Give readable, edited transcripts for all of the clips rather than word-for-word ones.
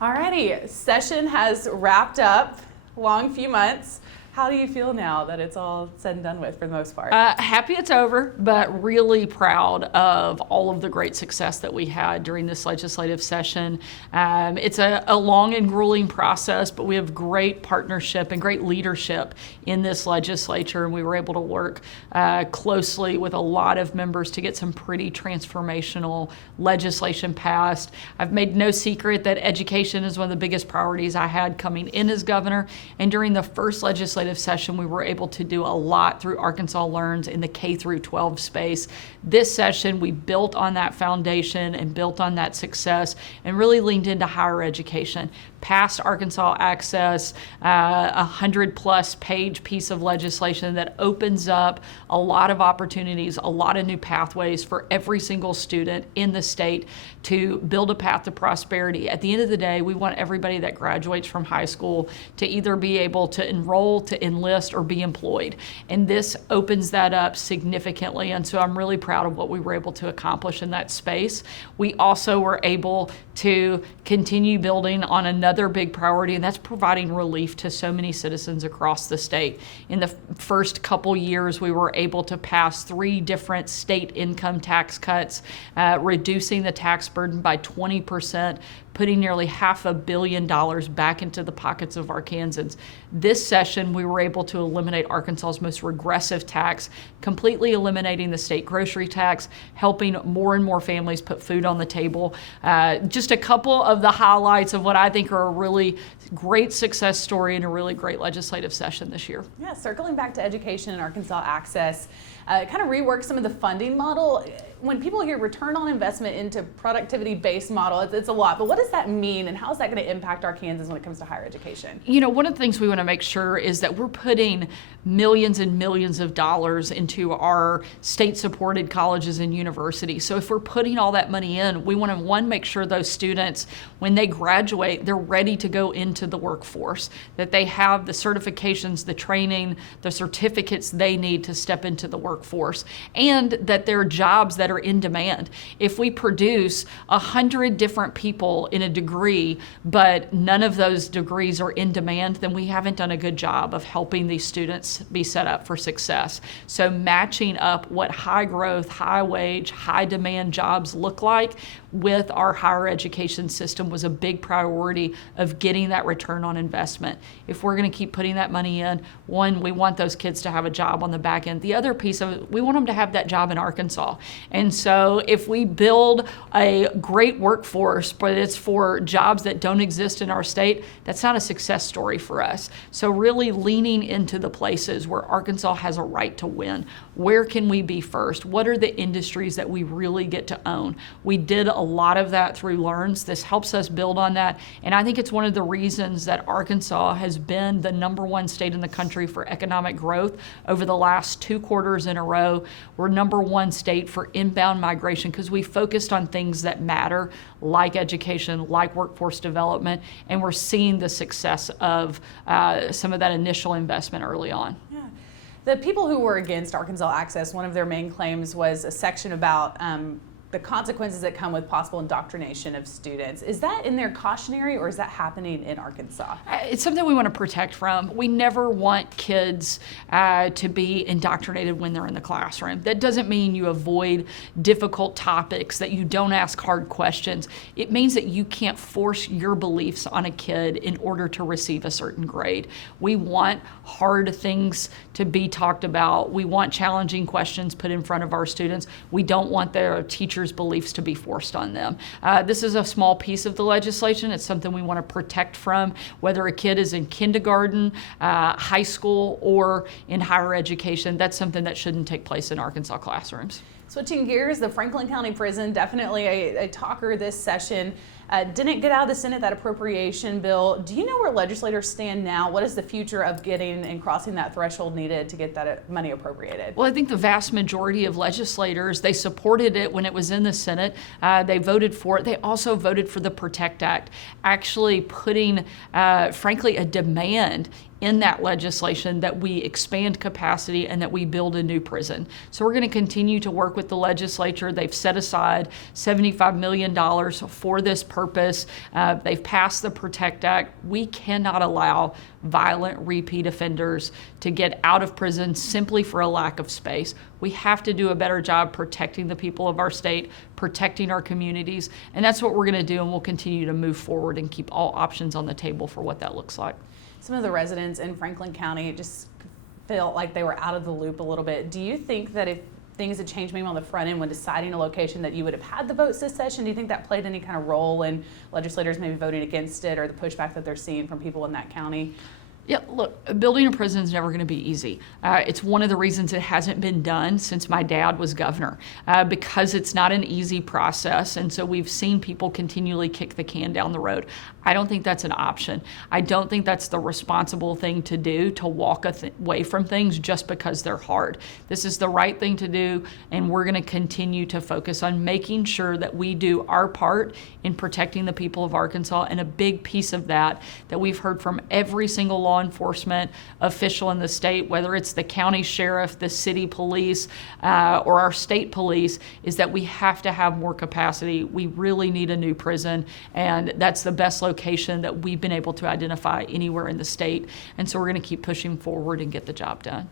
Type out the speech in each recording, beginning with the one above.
Alrighty, session has wrapped up, long few months. How do you feel now that it's all said and done with for the most part? Happy it's over, but really proud of all of the great success that we had during this legislative session. It's a long and grueling process, but we have great partnership and great leadership in this legislature, and we were able to work closely with a lot of members to get some pretty transformational legislation passed. I've made no secret that education is one of the biggest priorities I had coming in as governor, and during the first legislative session, we were able to do a lot through Arkansas Learns in the K through 12 space. This session, we built on that foundation and built on that success and really leaned into higher education. Passed Arkansas Access, 100-plus page piece of legislation that opens up a lot of opportunities, a lot of new pathways for every single student in the state to build a path to prosperity. At the end of the day, we want everybody that graduates from high school to either be able to enroll, to enlist, or be employed. And this opens that up significantly. And so I'm really proud of what we were able to accomplish in that space. We also were able to continue building on another big priority, and that's providing relief to so many citizens across the state. In the first couple years, we were able to pass 3 different state income tax cuts, reducing the tax burden by 20%, putting nearly $500 million back into the pockets of Arkansans. This session, we were able to eliminate Arkansas's most regressive tax, completely eliminating the state grocery tax, helping more and more families put food on the table. Just a couple of the highlights of what I think are a really great success story and a really great legislative session this year. Yeah, circling back to education and Arkansas Access, kind of rework some of the funding model. When people hear return on investment into productivity-based model, it's a lot, but what does that mean and how is that going to impact Arkansans when it comes to higher education? You know, one of the things we want to make sure is that we're putting millions and millions of dollars into our state-supported colleges and universities. So if we're putting all that money in, we want to, one, make sure those students, when they graduate, they're ready to go into the workforce, that they have the certifications, the training, the certificates they need to step into the workforce, and that there are jobs that are in demand. If we produce 100 different people in a degree, but none of those degrees are in demand, then we haven't done a good job of helping these students be set up for success. So matching up what high growth, high wage, high demand jobs look like with our higher education system was a big priority of getting that return on investment. If we're going to keep putting that money in, one, we want those kids to have a job on the back end. The other piece of it, we want them to have that job in Arkansas. And so if we build a great workforce, but it's for jobs that don't exist in our state, that's not a success story for us. So really leaning into the places where Arkansas has a right to win. Where can we be first? What are the industries that we really get to own? We did a lot of that through Learns. This helps us build on that. And I think it's one of the reasons that Arkansas has been the #1 state in the country for economic growth over the last 2 quarters in a row. We're #1 state for inbound migration because we focused on things that matter, like education, like workforce development, and we're seeing the success of some of that initial investment early on. Yeah. The people who were against Arkansas Access, one of their main claims was a section about the consequences that come with possible indoctrination of students. Is that in their cautionary or is that happening in Arkansas? It's something we want to protect from. We never want kids to be indoctrinated when they're in the classroom. That doesn't mean you avoid difficult topics, that you don't ask hard questions. It means that you can't force your beliefs on a kid in order to receive a certain grade. We want hard things to be talked about. We want challenging questions put in front of our students. We don't want their teachers' beliefs to be forced on them. This is a small piece of the legislation. It's something we want to protect from, whether a kid is in kindergarten, high school, or in higher education. That's something that shouldn't take place in Arkansas classrooms. Switching gears, the Franklin County Prison, definitely a talker this session. Didn't get out of the Senate that appropriation bill. Do you know where legislators stand now? What is the future of getting and crossing that threshold needed to get that money appropriated? Well, I think the vast majority of legislators, they supported it when it was in the Senate. They voted for it. They also voted for the PROTECT Act, actually putting, frankly, a demand in that legislation that we expand capacity and that we build a new prison. So we're going to continue to work with the legislature. They've set aside $75 million for this purpose. purpose. They've passed the PROTECT Act. We cannot allow violent repeat offenders to get out of prison simply for a lack of space. We have to do a better job protecting the people of our state, protecting our communities, and that's what we're going to do, and we'll continue to move forward and keep all options on the table for what that looks like. Some of the residents in Franklin County just felt like they were out of the loop a little bit. Do you think that if things had changed maybe on the front end when deciding a location that you would have had the votes this session? Do you think that played any kind of role in legislators maybe voting against it or the pushback that they're seeing from people in that county? Yeah, look, building a prison is never going to be easy. It's one of the reasons it hasn't been done since my dad was governor, because it's not an easy process. And so we've seen people continually kick the can down the road. I don't think that's an option. I don't think that's the responsible thing to do, to walk away from things just because they're hard. This is the right thing to do, and we're going to continue to focus on making sure that we do our part in protecting the people of Arkansas. And a big piece of that we've heard from every single law enforcement official in the state, whether it's the county sheriff, the city police, or our state police, is that we have to have more capacity. We really need a new prison, and that's the best location that we've been able to identify anywhere in the state. And so we're going to keep pushing forward and get the job done.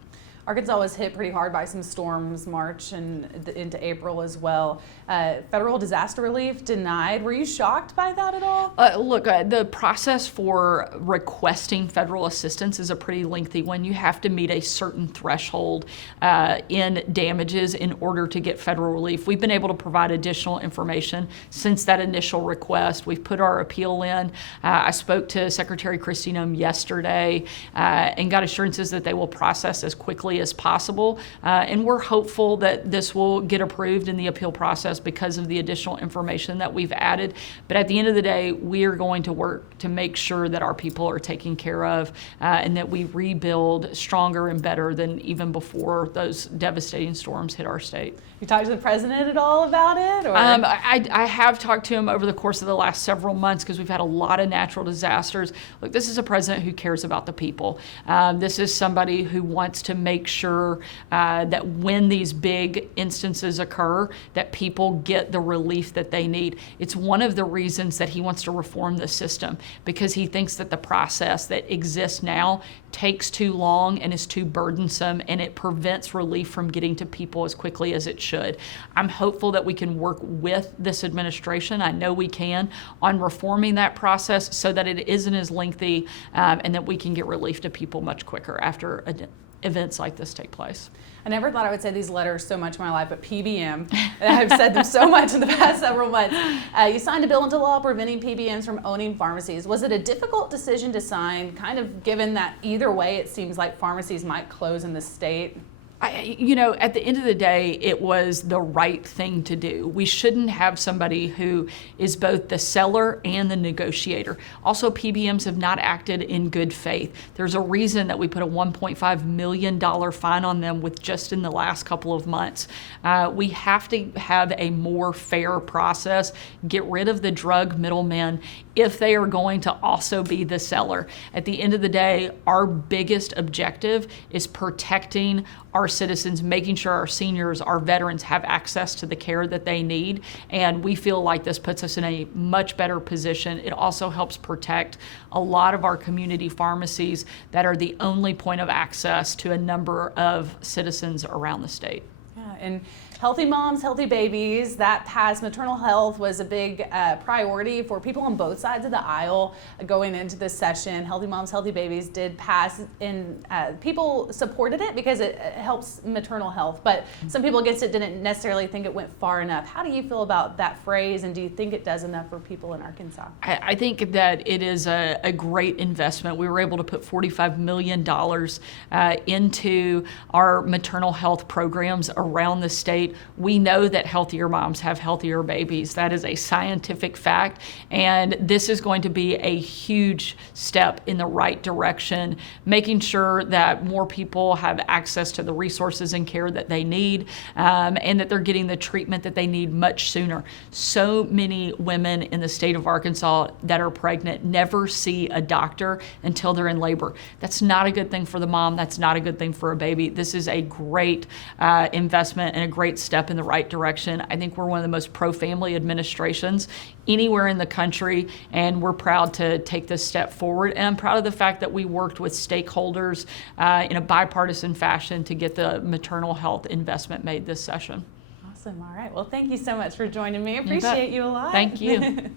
Arkansas was hit pretty hard by some storms March and into April as well. Federal disaster relief denied. Were you shocked by that at all? Look, the process for requesting federal assistance is a pretty lengthy one. You have to meet a certain threshold in damages in order to get federal relief. We've been able to provide additional information since that initial request. We've put our appeal in. I spoke to Secretary Kristi Noem yesterday and got assurances that they will process as quickly as possible, and we're hopeful that this will get approved in the appeal process because of the additional information that we've added. But at the end of the day, we are going to work to make sure that our people are taken care of and that we rebuild stronger and better than even before those devastating storms hit our state. You talked to the president at all about it? Or? I have talked to him over the course of the last several months because we've had a lot of natural disasters. Look, this is a president who cares about the people. This is somebody who wants to make sure that when these big instances occur, that people get the relief that they need. It's one of the reasons that he wants to reform the system, because he thinks that the process that exists now takes too long and is too burdensome, and it prevents relief from getting to people as quickly as it should. I'm hopeful that we can work with this administration, I know we can, on reforming that process so that it isn't as lengthy and that we can get relief to people much quicker after events like this take place. I never thought I would say these letters so much in my life, but PBM. I've said them so much in the past several months. You signed a bill into law preventing PBMs from owning pharmacies. Was it a difficult decision to sign, kind of given that either way it seems like pharmacies might close in the state? At the end of the day, it was the right thing to do. We shouldn't have somebody who is both the seller and the negotiator. Also, PBMs have not acted in good faith. There's a reason that we put a $1.5 million fine on them with just in the last couple of months. We have to have a more fair process, get rid of the drug middlemen if they are going to also be the seller. At the end of the day, our biggest objective is protecting our citizens, making sure our seniors, our veterans have access to the care that they need. And we feel like this puts us in a much better position. It also helps protect a lot of our community pharmacies that are the only point of access to a number of citizens around the state. Yeah, and healthy moms, healthy babies, that passed. Maternal health was a big priority for people on both sides of the aisle going into this session. Healthy moms, healthy babies did pass, and people supported it because it helps maternal health. But some people against it didn't necessarily think it went far enough. How do you feel about that phrase, and do you think it does enough for people in Arkansas? I think that it is a great investment. We were able to put $45 million into our maternal health programs around the state. We know that healthier moms have healthier babies. That is a scientific fact, and this is going to be a huge step in the right direction, making sure that more people have access to the resources and care that they need, and that they're getting the treatment that they need much sooner. So many women in the state of Arkansas that are pregnant never see a doctor until they're in labor. That's not a good thing for the mom. That's not a good thing for a baby. This is a great investment and a great great step in the right direction. I think we're one of the most pro-family administrations anywhere in the country, and we're proud to take this step forward. And I'm proud of the fact that we worked with stakeholders in a bipartisan fashion to get the maternal health investment made this session. Awesome. All right. Well, thank you so much for joining me. I appreciate you a lot. Thank you.